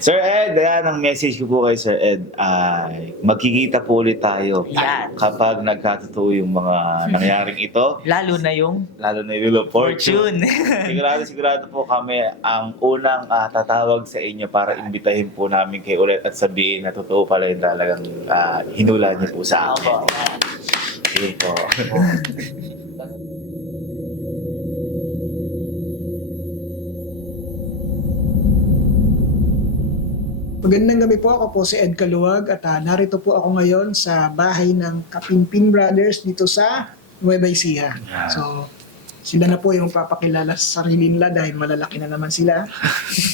Sir Ed, ayan ang message ko po kay Sir Ed ay magkikita po ulit tayo Yan. kapag nagkatotoo yung mga nangyaring ito. Lalo na yung Lalo na yung fortune. fortune. sigurado, sigurado po kami ang unang ah, tatawag sa inyo para imbitahin po namin kayo ulit at sabihin na totoo pala yung talagang ah, hinula niyo po sa akin. Opo. Yun po. Magandang gabi po. Ako po si Ed Kaluwag at ah, narito po ako ngayon sa bahay ng Kapimpin Brothers dito sa Nueva Ecija. Yeah. So, sila na po yung papakilala sa sarili nila dahil malalaki na naman sila.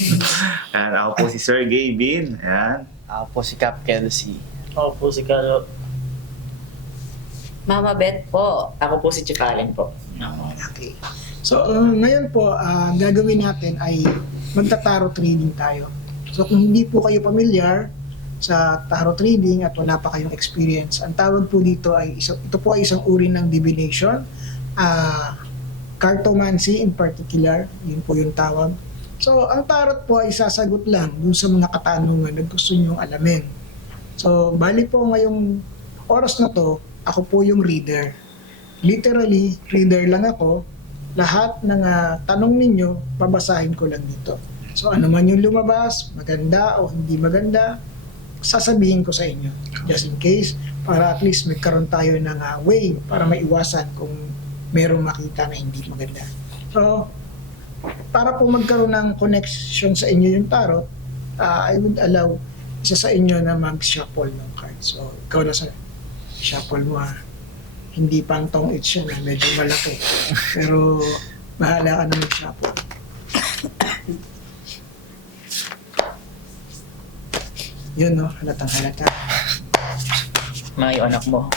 Ayan, ako po si Sir Gavin. Ayan. Ako po si Cap Kelsey. Ako po si Carlo. Mama Beth po. Ako po si Chikaling po. Okay. So, uh, ngayon po, ang gagawin natin ay magta-tarot reading tayo. So, kung hindi po kayo familiar sa tarot reading at wala pa kayong experience, ang tawag po dito ay, isa, ito po ay isang uri ng divination. Ah, cartomancy in particular, yun po yung tawag. So, ang tarot po ay sasagot lang dun sa mga katanungan na gusto nyong alamin. So, bali po ngayong oras na to, ako po yung reader. Literally, reader lang ako. Lahat ng ah, tanong ninyo, babasahin ko lang dito. So, ano man yung lumabas, maganda o hindi maganda, sasabihin ko sa inyo. Just in case, para at least magkaroon tayo ng ah, way para maiwasan kung merong makita na hindi maganda. So, para po magkaroon ng connection sa inyo yung tarot, ah, I would allow isa sa inyo na mag-shuffle ng cards. So, ikaw na sa shuffle mo ha. Hindi pang tong ah, medyo malaki. Pero, bahala ka na mag-shuffle. Yun no, halatang halata. Mga yung anak mo.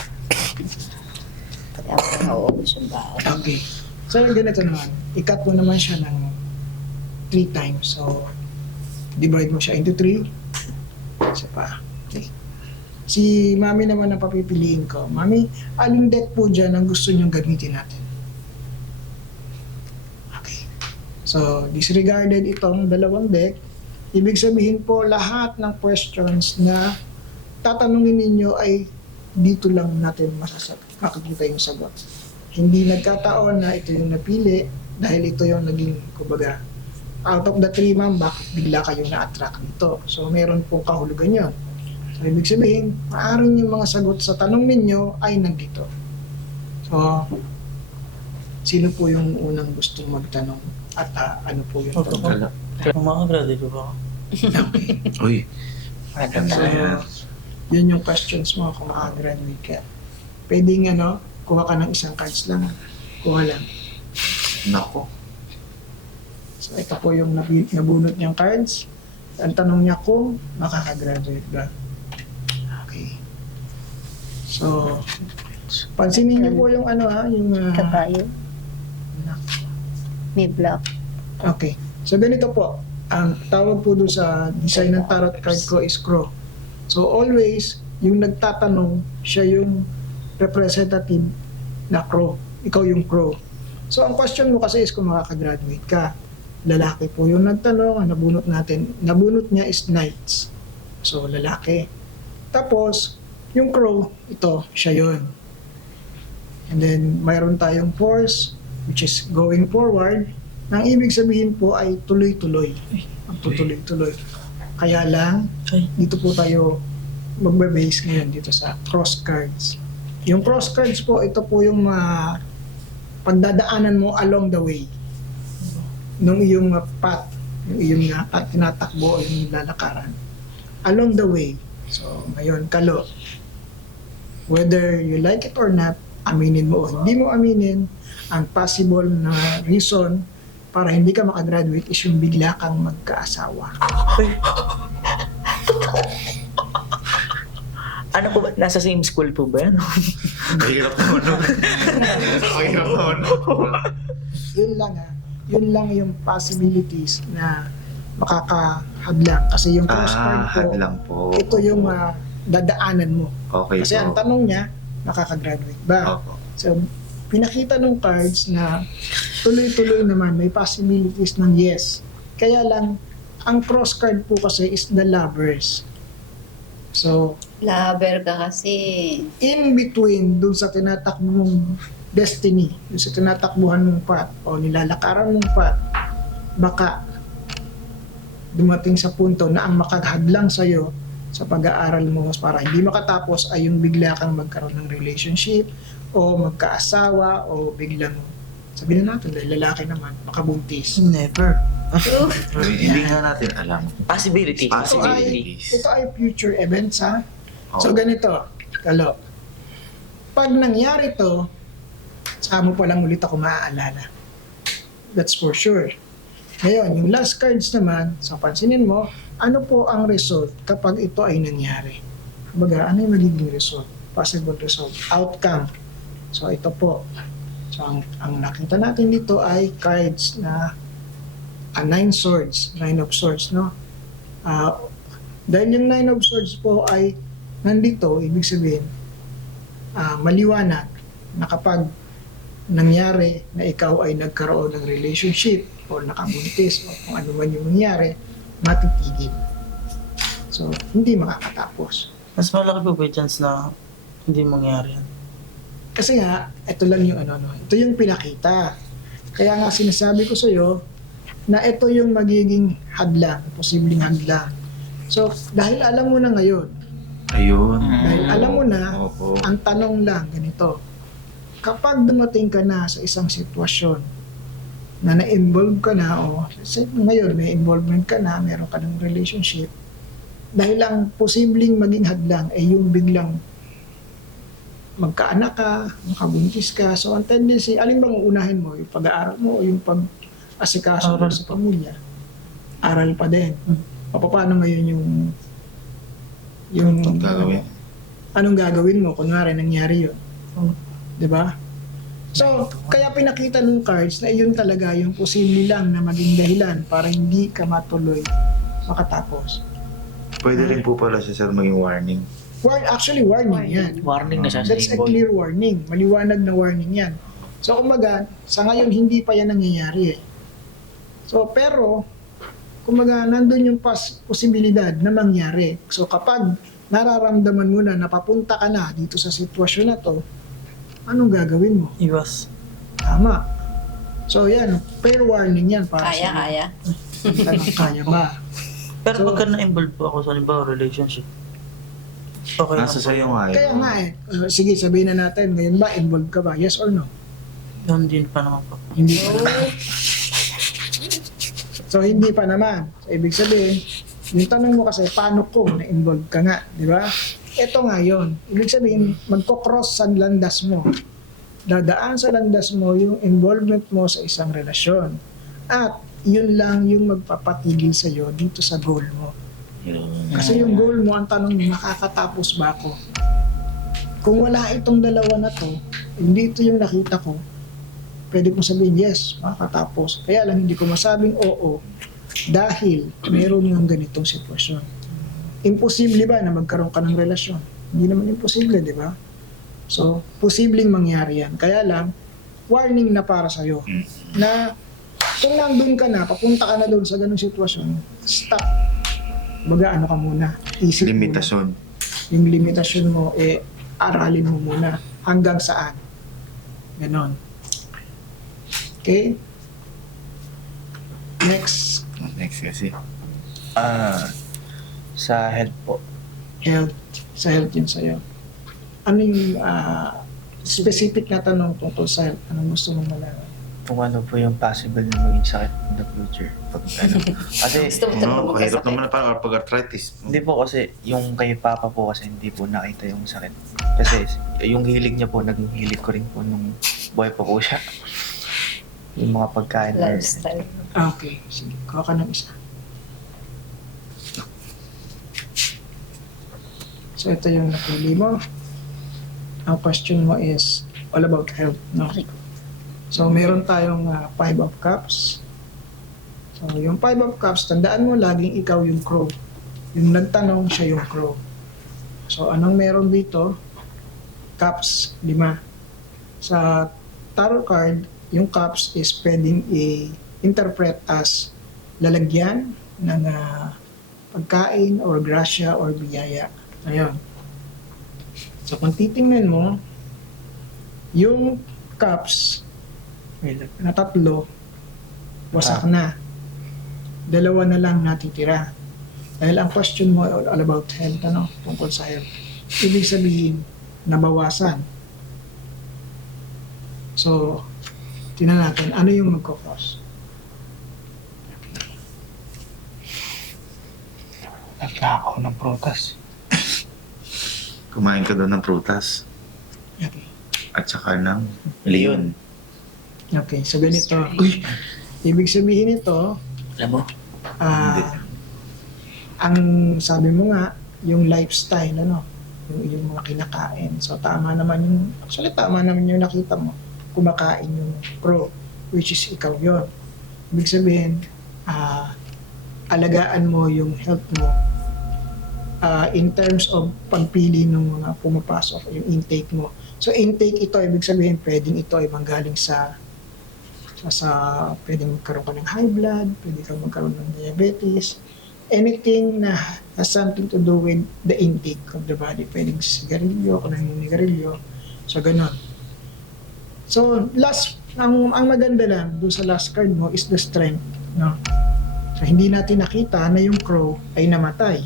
Pati ako nauubos yung baon. Okay. So, ganito naman. I-cut mo naman siya ng 3 times. So, divide mo siya into 3. Isa pa. Okay. Si Mami naman ang papipiliin ko. Mami, aling deck po dyan ang gusto nyong gamitin natin? Okay. So, disregarded itong dalawang deck. Ibig sabihin po, lahat ng questions na tatanungin ninyo ay dito lang natin masasag makikita yung sagot. Hindi nagkataon na ito yung napili dahil ito yung naging, kumbaga, out of the three man, bakit bigla kayong na-attract dito? So, meron pong kahulugan yun. So, ibig sabihin, maaaring yung mga sagot sa tanong ninyo ay nandito. So, sino po yung unang gustong magtanong? At ah, ano po yung po. tanong? Makagraduate ko ba? Uy. Maganda. So, yun yung questions mo kung makagraduate ka. Pwede nga, no? Kuha ka ng isang cards lang. Kuha lang. Nako. So, ito po yung nabi- nabunot niyang cards. Ang tanong niya kung makakagraduate ba. Okay. So, pansinin niyo po yung ano ha, yung... ah, Kabayo. May block. okay. So, ganito po. Ang tawag po doon sa design ng tarot card ko is crow. So, always, yung nagtatanong, siya yung representative na crow. Ikaw yung crow. So, ang question mo kasi is kung makakagraduate ka. Lalaki po yung nagtanong, ang nabunot natin. Nabunot niya is knights. So, lalaki. Tapos, yung crow, ito, siya yun. And then, mayroon tayong force, which is going forward. Nang ibig sabihin po ay tuloy-tuloy. Ang tutuloy-tuloy. Kaya lang, dito po tayo magbe-base ngayon dito sa cross cards. Yung cross cards po, ito po yung mga pagdadaanan mo along the way. Nung iyong uh, path, yung iyong uh, tinatakbo o yung lalakaran. Along the way. So, ngayon, kalo. Whether you like it or not, aminin mo o hindi mo aminin, ang possible na reason para hindi ka makagraduate is yung bigla kang magkaasawa. Ano po ba? Nasa same school po ba yan? Mahirap naman nun. Mahirap naman nun. yun lang ah, yun lang yung possibilities na makakahadlang. Kasi yung cross card Ah, po, po. ito yung ah, dadaanan mo. Okay Kasi ang po. tanong niya, makakagraduate ba? Opo. So, pinakita ng cards na tuloy-tuloy naman, may possibilities ng yes. Kaya lang, ang cross card po kasi is the lovers. So, Lover ka kasi. in between dun sa tinatakbo mong destiny, dun sa tinatakbuhan mong path o nilalakaran mong path, baka dumating sa punto na ang makaghadlang sa'yo sa pag-aaral mo para hindi makatapos ay yung bigla kang magkaroon ng relationship o magkaasawa o biglang sabihin na natin dahil lalaki naman makabuntis. Never. Hindi nga natin alam. Possibility. Ito ay, Possibilities. ito ay future events ha. So ganito, Kalo. Pag nangyari to, saka mo pa lang ulit ako maaalala. That's for sure. Ngayon, yung last cards naman, so pansinin mo, ano po ang result kapag ito ay nangyari? Kumbaga, ano yung magiging result? Possible result. Outcome. So ito po. So ang, ang nakita natin dito ay cards na a nine swords, nine of swords, no? Ah, dahil yung nine of swords po ay nandito, ibig sabihin, ah, maliwanag na kapag nangyari na ikaw ay nagkaroon ng relationship o nakabuntis o kung ano man yung nangyari, matitigil. So, hindi makakatapos. Mas malaki po ba chance na hindi mangyari yan? Kasi nga, ito lang yung ano, no, ito yung pinakita. Kaya nga sinasabi ko sa iyo na ito yung magiging hadlang, posibleng hadlang. So, dahil alam mo na ngayon, Ayun. dahil alam mo na, Opo. ang tanong lang ganito, kapag dumating ka na sa isang sitwasyon na na-involve ka na o say, ngayon may involvement ka na, meron ka ng relationship, dahil ang posibleng maging hadlang ay yung biglang magkaanak ka, makabuntis ka. So ang tendency, alin bang uunahin mo? Yung pag-aaral mo o yung pag-asikaso mo sa pamilya? Aral pa din. O paano ngayon yung yung Anong gagawin? anong gagawin mo? Kunwari, nangyari yun. Hmm. Di ba? So, kaya pinakita ng cards na yun talaga yung posible lang na maging dahilan para hindi ka matuloy makatapos. Pwede rin po pala siya sir maging warning. War, actually, warning yan. Warning na siya sa That's a clear warning. Maliwanag na warning yan. So, kumbaga, sa ngayon, hindi pa yan nangyayari eh. So, pero, kumbaga, nandun yung pas posibilidad na mangyari. So, kapag nararamdaman mo na napapunta ka na dito sa sitwasyon na to, anong gagawin mo? Iwas. Tama. So, yan. Fair warning yan para Kaya, sa kaya. Tanong, kaya ba? Pero So- pagka na-involve po ako sa halimbawa relationship, okay Nasa lang po. sa'yo nga yun. Kaya nga eh. Uh, sige, sabihin na natin, ngayon ba, involved ka ba? Yes or no? Yun din pa naman po. Hindi pa naman. So, hindi pa naman. So, ibig sabihin, yung tanong mo kasi, paano kung na-involved ka nga? Di ba? Ito nga yun. Ibig sabihin, magkocross sa landas mo. Dadaan sa landas mo yung involvement mo sa isang relasyon. At yun lang yung magpapatigil sa'yo dito sa goal mo. Kasi yung goal mo, ang tanong mo, makakatapos ba ako? Kung wala itong dalawa na to, hindi ito yung nakita ko, pwede kong sabihin, yes, makakatapos. Kaya lang hindi ko masabing oo dahil meron yung ganitong sitwasyon. Imposible ba na magkaroon ka ng relasyon? Hindi naman imposible, di ba? So, posibleng mangyari yan. Kaya lang, warning na para sa'yo Mm. na kung nandun ka na, papunta ka na doon sa ganung sitwasyon, stop. Baga ano ka muna, isip muna. Limitasyon. Yung limitasyon mo, eh, aralin mo muna. Hanggang saan. Ganon. Okay? Next, Next kasi. Ah, Sa health po. health. Sa health yun sa'yo. Ano yung ah, specific na tanong tungkol sa health? Anong gusto mong malaman? Kung ano po yung possible na maging sakit in the future. Pag ano. Kasi, Gusto mo no, talaga kahirap magkasakit. naman na parang pag arthritis. hindi po kasi, yung kay Papa po kasi hindi po nakita yung sakit. Kasi yung hilig niya po, naging hilig ko rin po nung buhay pa po siya. Yung mga pagkain. na- Lifestyle. Okay, sige. Kuha ka ng isa. So, ito yung napili mo. Ang question mo is all about health, no? So, meron tayong ah, five of cups. So, yung five of cups, tandaan mo laging ikaw yung crow. Yung nagtanong, siya yung crow. So, anong meron dito? Cups, lima. Sa tarot card, yung cups is pwedeng i-interpret as lalagyan, ng ah, pagkain or grasya or biyaya. Ayun. So kung titingnan mo, yung cups na tatlo, wasak na. Dalawa na lang natitira. Dahil ang question mo all about health, ano, tungkol sa health. Ibig sabihin, nabawasan. So, tingnan natin, ano yung magkakos? Naglakaw ng prutas. Kumain ka daw ng prutas Okay. at saka ng leon. Okay, so ganito. Uy, ibig sabihin ito, Alam mo, ah, ang sabi mo nga, yung lifestyle, ano, yung, yung mga kinakain. So, tama naman yung, actually, tama naman yung nakita mo. Kumakain yung crow, which is ikaw yon Ibig sabihin, ah, alagaan mo yung health mo ah, in terms of pagpili ng mga pumapasok, yung intake mo. So, intake ito, ibig sabihin, pwedeng ito ay manggaling sa sa, pwedeng magkaroon ka ng high blood, pwede kang magkaroon ng diabetes, anything na has something to do with the intake of the body. Pwedeng sigarilyo, kung naninigarilyo. So, ganun. So, last, ang, ang maganda lang doon sa last card mo is the strength. No? So, hindi natin nakita na yung crow ay namatay.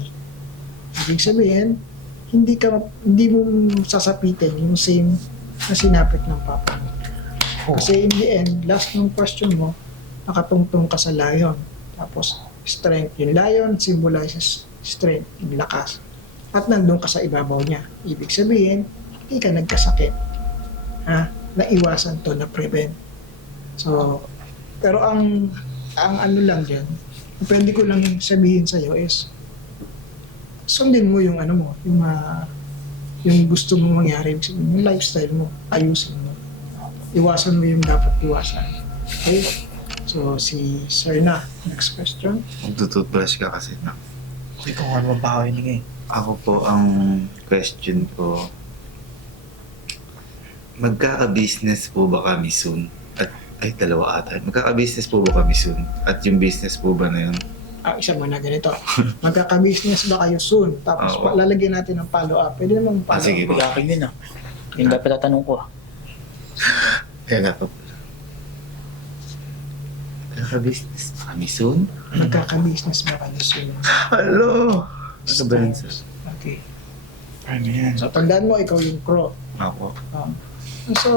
Ibig sabihin, hindi ka hindi mo sasapitin yung same na sinapit ng papa mo. Kasi in the end, last ng question mo, nakatungtong ka sa lion. Tapos, strength. Yung lion symbolizes strength, yung lakas. At nandun ka sa ibabaw niya. Ibig sabihin, hindi ka nagkasakit. Ha? Naiwasan to, na-prevent. So, pero ang ang ano lang ang pwede ko lang sabihin sa'yo is, sundin mo yung ano mo, yung ah, yung gusto mo mangyari, yung lifestyle mo, ayusin mo. Iwasan mo yung dapat iwasan. Okay? So, si Sir na, next question. Magtututbrush ka kasi na. Ikaw nga mabaho yun eh. Ako po ang question ko, magkaka-business po ba kami soon? At, ay, dalawa ata. Magkaka-business po ba kami soon? At yung business po ba na yun? Ah, isa mo na ganito. Magkaka-business ba kayo soon? Tapos Oo. lalagyan natin ng follow-up. Pwede namang Ah, sige. follow-up. wala akin ah. Yung dapat tatanong ko ah. Kaya nga po. Magkaka-business ba kami soon? Magkaka-business ba kayo soon? Hello! Ano ba yun, sir? Okay. Prime yan. So, tandaan mo, ikaw yung crow. Ako. Um, so,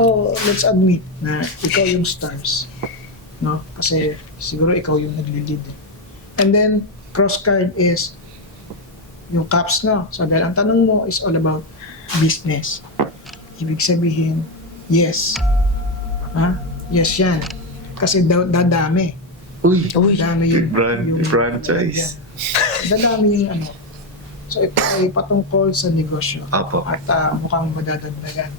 let's admit na ikaw yung stars. No? Kasi siguro ikaw yung nagli-lead. eh. And then, cross card is yung caps, no? So, dahil ang tanong mo is all about business. Ibig sabihin, yes. Ha? Yes yan. Kasi daw dadami. Uy! Dadami yung, Brand- franchise. Dadami yung ano. So, ito ay patungkol sa negosyo Apo. at ah, mukhang madadagdagan.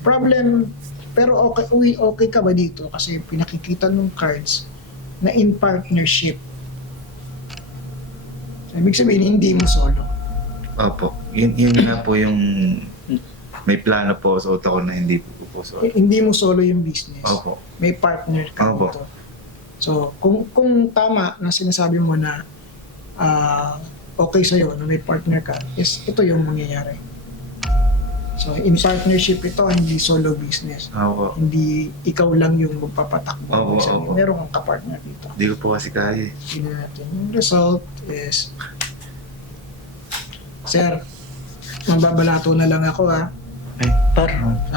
Problem, pero okay, uy, okay ka ba dito? Kasi pinakikita ng cards na in partnership. So, ibig sabihin, hindi mo solo. Opo. Yun, yun nga po yung may plano po sa utak ko na hindi po po so. Eh, Hindi mo solo yung business. Opo. May partner ka Opo. dito. So, kung kung tama na sinasabi mo na ah, okay sa'yo na may partner ka, is ito yung mangyayari. So, in partnership ito, hindi solo business. Opo. Hindi ikaw lang yung magpapatakbo. Oo, Ibig sabihin, oo. Meron kang kapartner dito. Hindi ko po kasi kaya eh. Tingnan natin. Yung result is, Sir, mababalato na lang ako ha. Par,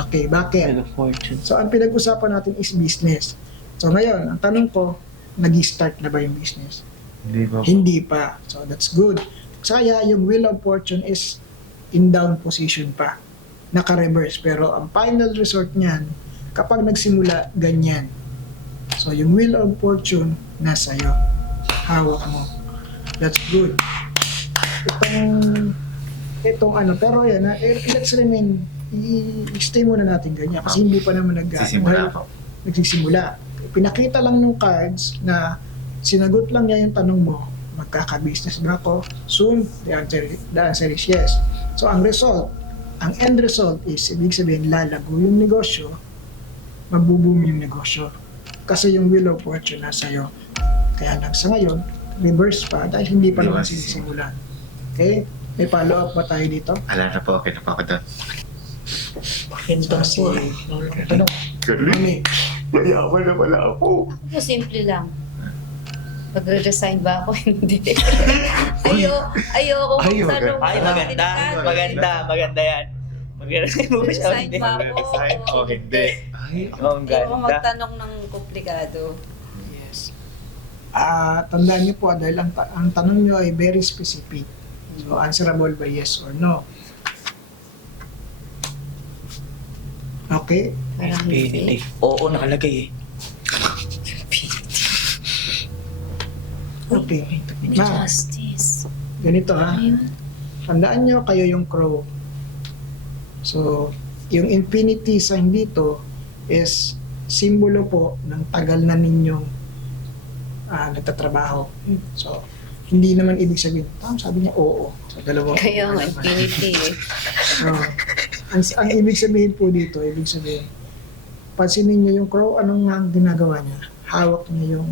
Okay, bakit? Wheel of Fortune. So, ang pinag-usapan natin is business. So, ngayon, ang tanong ko, nag-start na ba yung business? Hindi po. Hindi pa. So, that's good. Kaya yung Wheel of Fortune is in down position pa. Naka-reverse. Pero ang final resort niyan, kapag nagsimula, ganyan. So, yung Wheel of Fortune, nasa iyo. Hawak mo. That's good. Itong, itong ano, pero yan, eh, let's remain, i-stay muna natin ganyan. Kasi hindi pa naman nag Sisimula po. nagsisimula. Pinakita lang ng cards na sinagot lang niya yung tanong mo, magkaka-business ba ako? Soon, the answer, the answer is yes. So, ang result, ang end result is, ibig sabihin, lalago yung negosyo, magbo-boom yung negosyo. Kasi yung Wheel of Fortune nasa iyo. Kaya lang sa ngayon, reverse pa dahil hindi pa naman sinisimulan. Okay? May follow-up ba tayo dito? Ala na po, okay na po ako doon. Si po. Tanong. Mami, Mayaman na pala ako. Ako, simple lang. Magre-resign ba ako? Hindi. Ayo, ayoko Ay, maganda. Ay, maganda. Maganda. Maganda yan. Mag-resign mo ba siya? Resign Hindi. ba ako? Resign o hindi? Ay, Oh, ang Ayoko ganda. magtanong ng komplikado. yes. Ah, tandaan niyo po ah, dahil ang, ta- ang tanong niyo ay very specific. So, answerable by yes or no. Okay? Parang hindi. Infinity. Oo, nakalagay eh. Okay. Ma, Justice. ganito ha. Ayun. Tandaan nyo, kayo yung crow. So, yung infinity sign dito is simbolo po ng tagal na ninyong ah, nagtatrabaho. So, hindi naman ibig sabihin, tama sabi niya, oo. So, dalawang Kaya nga, infinity eh. So, ang, ang ibig sabihin po dito, ibig sabihin, pansinin niyo yung crow, anong nga ang ginagawa niya? Hawak niya yung,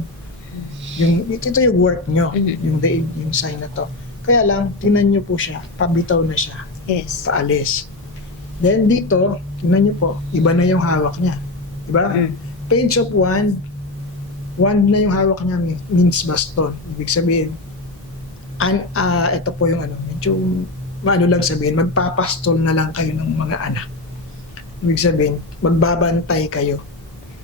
yung ito, ito yung work niyo, Mhm. yung daig, yung sign na to. Kaya lang, tingnan niyo po siya, pabitaw na siya, Yes. paalis. Then dito, tingnan niyo po, iba na yung hawak niya. Diba? Mm. Page of wand, wand na yung hawak niya me- means baston. Ibig sabihin, an, ah, ito po yung ano, medyo maano lang sabihin, magpapastol na lang kayo ng mga anak. Ibig sabihin, magbabantay kayo.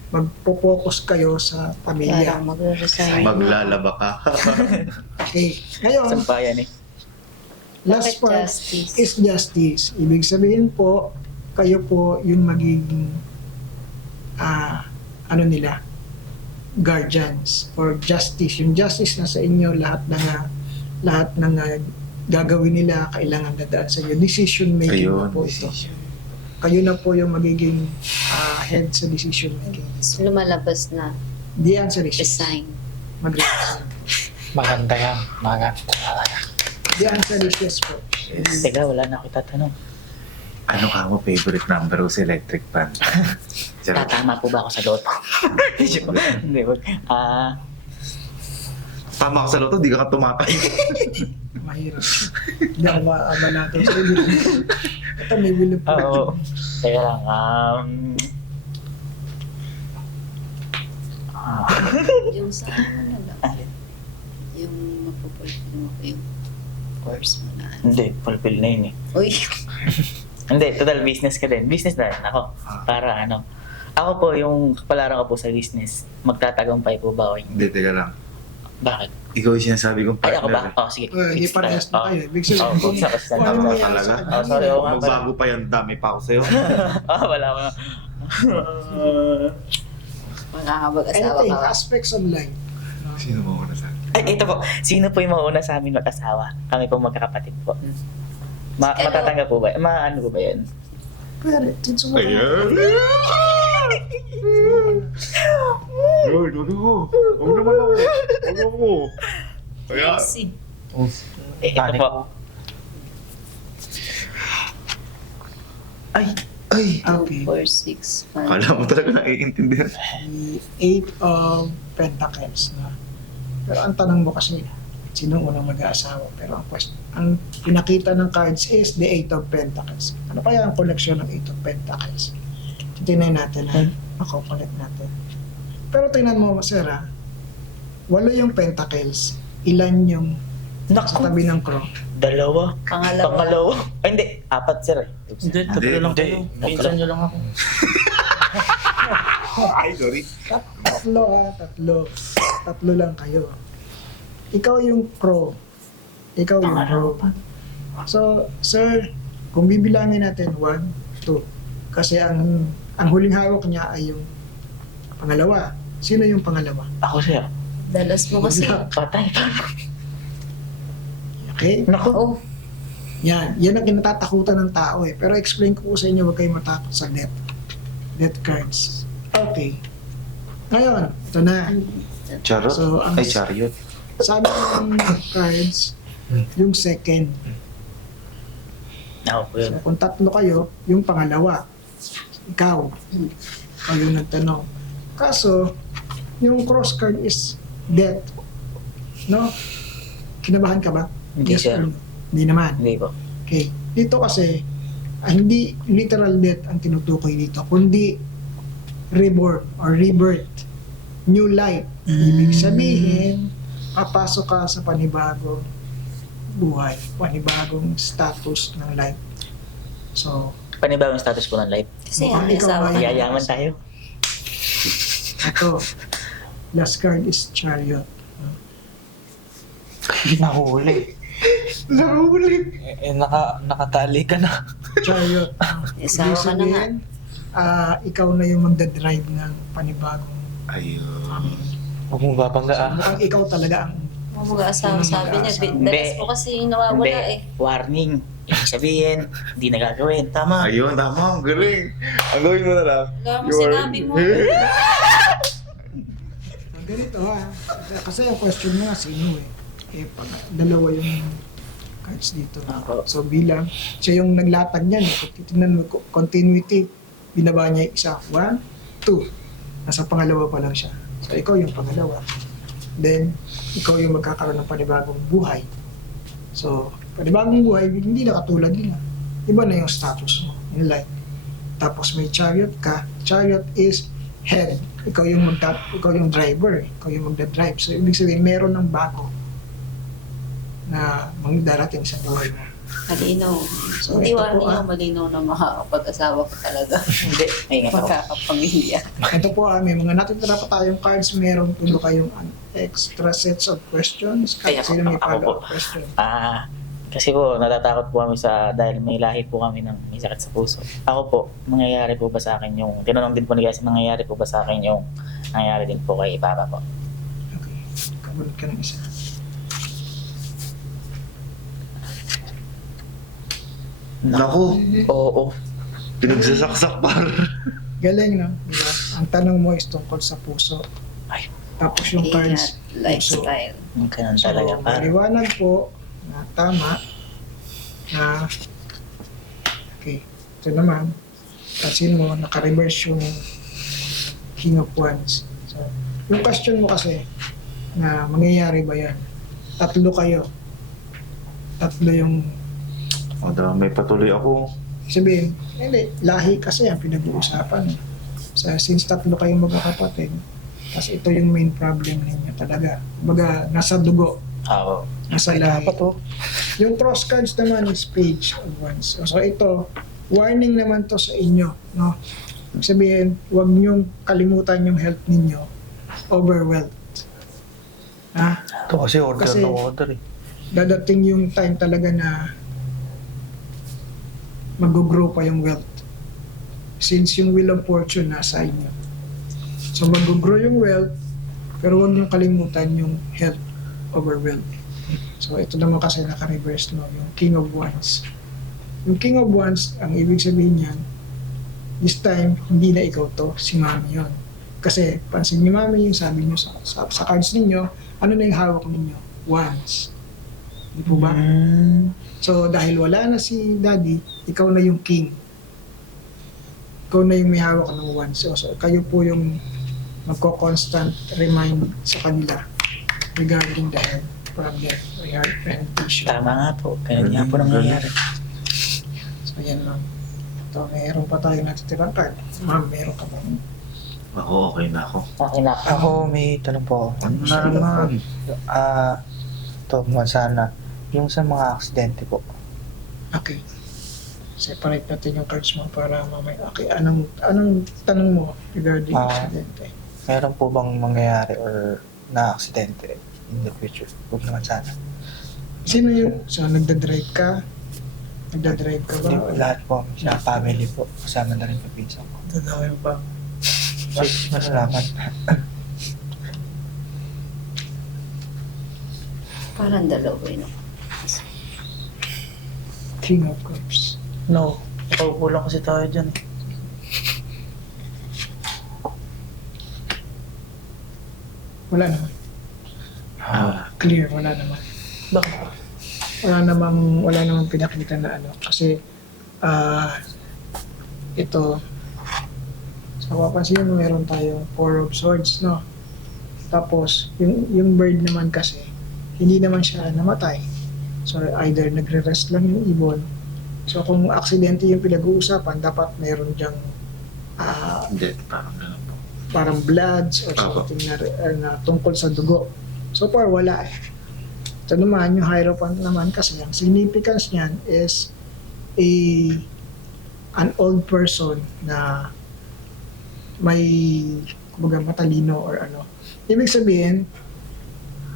Magpo-focus kayo sa pamilya. Parang magre-resign. maglalaba ka. Okay. Ngayon, Sampayan eh. last Bakit part justice? is justice. Ibig sabihin po, kayo po yung magiging ah ano nila, guardians or justice. Yung justice na sa inyo, lahat ng ah, lahat ng ah, gagawin nila, kailangan dadaan sa inyo. Decision making na Ayun. po ito. Kayo na po yung magiging ah, head sa decision making. Lumalabas na. The answer is yes. Resign. Mag-resign. Maganda yan. Maganda. The answer is yes po. Teka, wala na ako tatanong. ano ka mo favorite number o sa electric fan? Sarap. Tatama po ba ako sa loto? Hindi, wag. Ah, Tama ka sa loto, di ka ka tumatay. Mahirap. Hindi ako maama natin sa inyo. Ito may willing po. oo. Teka lang, um... Ah, Yung sa ano na lang. Yung mapupulpil mo yung course mo na. hindi, fulfill na yun eh. Uy, Hindi, total business ka din. Business na rin ako. Para ano. Ako po, yung kapalaran ko po sa business, magtatagumpay po ba o hindi? Hindi, teka lang. Bakit? Ikaw yung sinasabi kong Ay, ako ba? partner. Oh, sige. Eh, Hindi parehas na Oh. kayo. Ibig Oh, sabihin, buksan ko sa kung ano sandal. mangyari Talaga? sa Oh, sorry, oo nga pala. Magbago pa yan, dami pa ako sa'yo. Ah, wala ko na. makakapag-asawa anything, ka ba? aspects of life. Sino mo muna sa Ay, ito po. Sino po yung mauna sa amin mag-asawa? Kami po magkakapatid po. Ma Hello. matatanggap po ba? Ma ano po ba yan? Pero, tinso mo. Ayan! Lord, wag mo. Wag naman ako. Wag mo. Kaya. Eh, ito po. ay, ay. Okay. 4, 6, 5. Kala mo talaga naiintindihan. Eight of Pentacles. Na. Pero ang tanong mo kasi, sino unang mag-aasawa? Pero ang, quest- ang pinakita ng cards is the Eight of Pentacles. Ano kaya ang koleksyon ng Eight of Pentacles? Tingnan natin ha. Ako, connect natin. Pero tingnan mo, sir ha. Walo yung Pentacles. Ilan yung sa Naku, tabi ng crow? dalawa. Pangalawa. Pangalawa. Ay, hindi. Apat, sir. eh. Hindi, tatlo lang kayo. Pinsan nyo lang ako. Ay, sorry. Tat- Tatlo ha, tatlo. Tatlo lang kayo. Ikaw yung crow. Ikaw yung crow. So, sir, kung bibilangin natin, one, two. Kasi ang ang huling hawak niya ay yung pangalawa. Sino yung pangalawa? Ako, sir. Dalas mo kasi. Patay. Okay? Naku. Oh, Yan. Yan ang kinatatakutan ng tao eh. Pero explain ko po sa inyo, huwag kayong matakot sa death. Death cards. Okay. Ngayon, ito na. Charot? So, ang Ay, chariot. sabi ng cards, yung second. Ako po yun. So, kung tatlo kayo, yung pangalawa. Ikaw. Kayo nagtanong. Kaso, yung cross card is death. no? Kinabahan ka ba? Hindi, sir. Hindi naman. Hindi po. Okay. Dito kasi, ah, hindi literal death ang tinutukoy dito, kundi reborn or rebirth. New life. Ibig sabihin, papasok ka sa panibagong buhay, panibagong status ng life. So, Panibagong status po ng life. Kasi Mukhang ang ikaw asawa. Yayaman tayo. ito, last card is chariot. Nahuli. Nahuli! Eh, eh, naka, nakatali ka na. Chariot. Asawa Ibig ka na nga. sabihin, ah, ikaw na yung magdadrive ng panibagong Ayun. Huwag mo babangga So, ah. mukhang ikaw talaga ang Mga mag-aasawa sabi niya. Mag-aasawa. Dalas po kasi yung nawawala Hindi. eh. Warning. Ibig sabihin, hindi na gagawin. Tama. Ayun, tama. Ang galing. Ang gawin mo na lang. Wala mo You are- sinabi mo. Ganito ha. Kasi ang question nga sino eh. Eh, pag dalawa yung cards dito. Ako. So bilang, siya yung naglatag niyan. eh. Kung titignan mo, co- continuity, binaba niya yung isa. One, two. Nasa pangalawa pa lang siya. So ikaw yung pangalawa. Then, ikaw yung magkakaroon ng panibagong buhay. So, panibagong buhay, hindi na katulad nila. Iba na yung status mo in life. Tapos may chariot ka. Chariot is head. Ikaw yung magta ikaw yung driver, ikaw yung magda-drive. So ibig sabihin meron ng bago na magdarating sa buhay mo. Malinaw. So, Hindi ito wa po, ah. niya malinaw na makakapag-asawa ko talaga. Hindi. Ingat ako. Magkakapamilya. Ito po ah, may mga natitira pa tayong cards, meron po kayong an- extra sets of questions. Ako- sino may ako po. follow-up question. Ah, kasi po, natatakot po kami sa, dahil may lahi po kami ng may sakit sa puso. Ako po, mangyayari po ba sa akin yung, tinanong din po ni Gassi, mangyayari po ba sa akin yung nangyayari din po kay Papa po. Okay. Kabulot ka ng isa. Naku, Oo. pinagsasaksak par. Galing, no? Diba? Ang tanong mo is tungkol sa puso. Ay. Tapos yung cards, Ingat. Lifestyle. Yung ganun So, talaga. Parang, maliwanag po na tama na okay, ito naman pansin mo, naka-reverse yung King of Wands. So, yung question mo kasi na mangyayari ba yan? Tatlo kayo. Tatlo yung Madami patuloy ako. sabihin, hindi, lahi kasi ang pinag-uusapan. So, since tatlo kayong magkakapatid, tapos ito yung main problem ninyo talaga. Baga, nasa dugo, ako. nasa lahi. Yung cross cards naman is page of wands. So ito, warning naman to sa inyo. No? Sabihin, huwag niyong kalimutan yung health ninyo over wealth. Ha? Ito kasi order Kasi- na order eh. Dadating yung time talaga na mag-grow pa yung wealth. Since yung wheel of fortune nasa inyo. So mag-grow yung wealth, pero huwag niyong kalimutan yung health over wealth. So ito naman kasi naka-reverse no, yung King of Wands. Yung King of Wands, ang ibig sabihin niyan, this time, hindi na ikaw to, si Mami yon. Kasi, pansin niyo Mami, yung sabi niyo sa, sa, sa cards ninyo, ano na yung hawak ninyo? Wands. Di po ba? So, dahil wala na si Daddy, ikaw na yung king. Ikaw na yung may hawak ng wands. So, so kayo po yung magko-constant remind sa kanila regarding the health problem or health health issue. Tama nga po. Ganun nga po nangyayari. So, yan lang. Ito, meron pa tayo natitirang card. Ma'am, meron ka ba? Ako, okay na ako. Okay na. Ako may tanong po ako. Ano na naman? Ah, ito sana. Yung sa mga aksidente po. Okay. Separate natin yung cards mo para mamaya. Okay, anong, anong tanong mo regarding Ah. aksidente? Meron po bang mangyayari or na aksidente in the future? Huwag naman sana. Sino yung, so nagda-drive ka? Nagda-drive ka ba? Hindi po, lahat po. Sa family po. Kasama na rin yung pinsan ko. Dadawin pa. Mas, mas salamat. Parang dalawa yun. King of Cups. No. Nakaupo lang kasi tayo dyan. Wala naman. Ah, Clear, wala naman. Bakit? Wala namang, wala namang pinakita na ano. Kasi, ah, ito, sa papansin mo, meron tayong Four of Swords, no? Tapos, yung, yung bird naman kasi, hindi naman siya namatay. So either nagre-rest lang yung ibon. So kung aksidente yung pinag-uusapan, dapat meron diyang ah, Hindi, parang. Parang bloods or Apo. something na, or na tungkol sa dugo. So far, wala eh. Ito naman, yung hierophant naman kasi ang significance niyan is a an old person na may kumbaga matalino or ano. Ibig sabihin,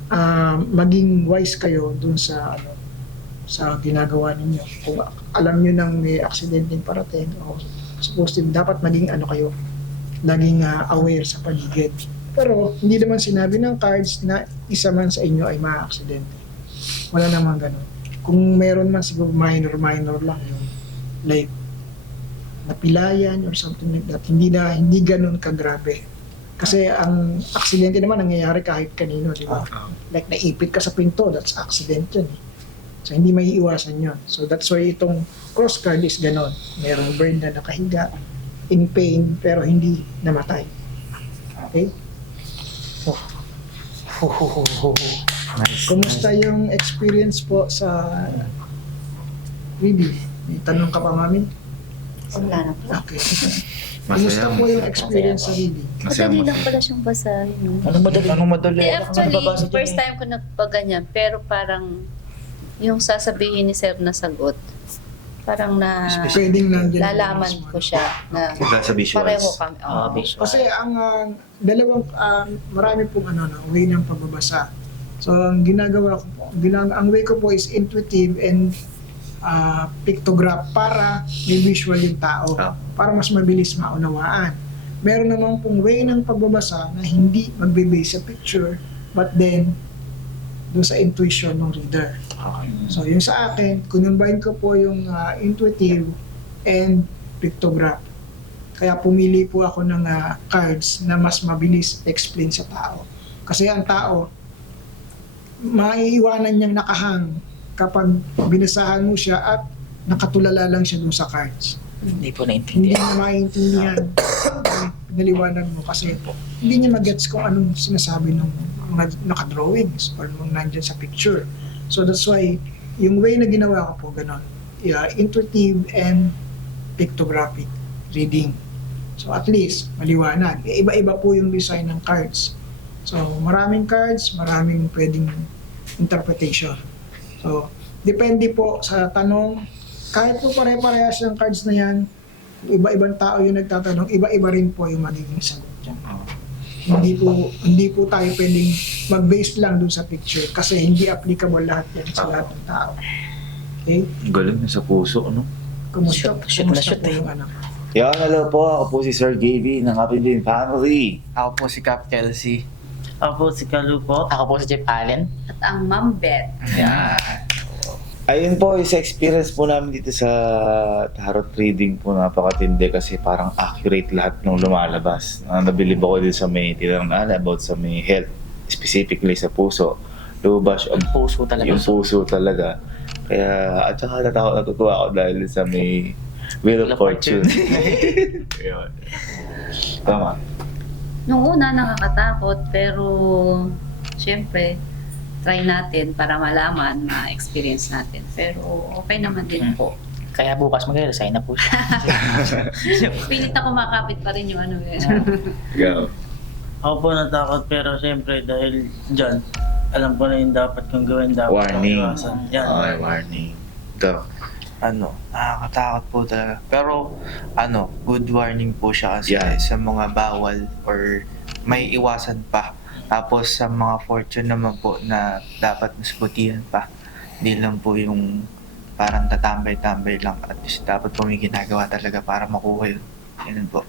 ah, maging wise kayo dun sa ano sa ginagawa ninyo. Kung alam niyo nang may aksidente parating o supposed dapat maging ano kayo, naging ah, aware sa paligid. Pero hindi naman sinabi ng cards na isa man sa inyo ay ma-aksidente. Wala namang ganun. Kung meron man siguro minor-minor lang yung like napilayan or something like that. Hindi na hindi ganun kagrabe. Kasi ang aksidente naman nangyayari kahit kanino, di ba? Like naipit ka sa pinto, that's accident yun. Eh. So hindi may iwasan yun. So that's why itong cross card is ganon. Merong bird na nakahiga, in pain, pero hindi namatay. Okay? Nice. Kumusta yung experience po sa Ruby? May tanong ka pa, Mami? Wala na po. Okay. Kumusta Masaya. po yung experience sa Ruby? Masaya Madali lang pala siyang basahin. No? Anong madali? Anong madali? Eh, Ano actually, first time ko nagpaganyan, pero parang yung sasabihin ni Sir na sagot, parang na Pwedeng nandiyan. lalaman ko siya na Mula sa visuals. pareho kami. Ah, Oo. visual. Kasi ang ah, dalawang ah, marami pong ano no, way ng pagbabasa. So ang ginagawa ko po, ginag ang way ko po is intuitive and ah, pictograph para may visual yung tao. Ah. Para mas mabilis maunawaan. Meron naman pong way ng pagbabasa na hindi magbe-base sa picture but then doon sa intuition ng reader. So yung sa akin, kinumbahin ko po yung ah, intuitive and pictograph. Kaya pumili po ako ng ah, cards na mas mabilis explain sa tao. Kasi ang tao, maiiwanan niyang nakahang kapag binasahan mo siya at nakatulala lang siya dun sa cards. Hindi po Hindi naintindihan. niya maintindihan pinaliwanag mo kasi hindi niya magets kung anong sinasabi ng mga nakadrawings or nung nandyan sa picture. So that's why yung way na ginawa ko po ganon. Yeah, intuitive and pictographic reading. So at least maliwanag. Eh, Iba-iba po yung design ng cards. So maraming cards, maraming pwedeng interpretation. So depende po sa tanong. Kahit po pare-parehas yung cards na yan, iba-ibang tao yung nagtatanong, iba-iba rin po yung magiging sagot dyan. Hindi po hindi po tayo pwedeng mag-base lang dun sa picture kasi hindi applicable lahat yan sa lahat ng tao. Okay? Galing na sa puso, ano? Kumusta, Shoot, shoot na kumusta shoot po eh. yung anak? Yan, hello po. Ako po si Sir JB ng Happy Dream Family. Ako po si Cap Kelsey. Ako si Kalu po. Ako po si Jeff Allen. At ang Ma'am Beth, Yan. Ayun po, isa experience po namin dito sa tarot reading po napakatindi kasi parang accurate lahat ng lumalabas. Uh, nabilib ako din sa may tinanong ala about sa may health, specifically sa puso. Lumabas ang Puso talaga. yung puso talaga. Kaya, at saka natakot natutuwa ako dahil sa may Wheel of Wheel of Fortune. Ayun. Tama. nung una nakakatakot, pero syempre, try natin para malaman, ma-experience natin. Pero okay naman din po. Kaya bukas mag-resign na po siya. Pilit na kumakapit pa rin yung ano yun. Go. Ako po natakot pero siyempre dahil dyan, alam ko na yung dapat kong gawin. Dapat kong Warning. iwasan. Yan. Okay, warning. Go. Ano, nakakatakot po talaga. Pero, ano, good warning po siya kasi Yeah. sa mga bawal or may iwasan pa. Tapos sa mga fortune naman po na dapat mas butihan pa. Hindi lang po yung parang tatambay-tambay lang. At least dapat po may ginagawa talaga para makuha yun. Ganun po.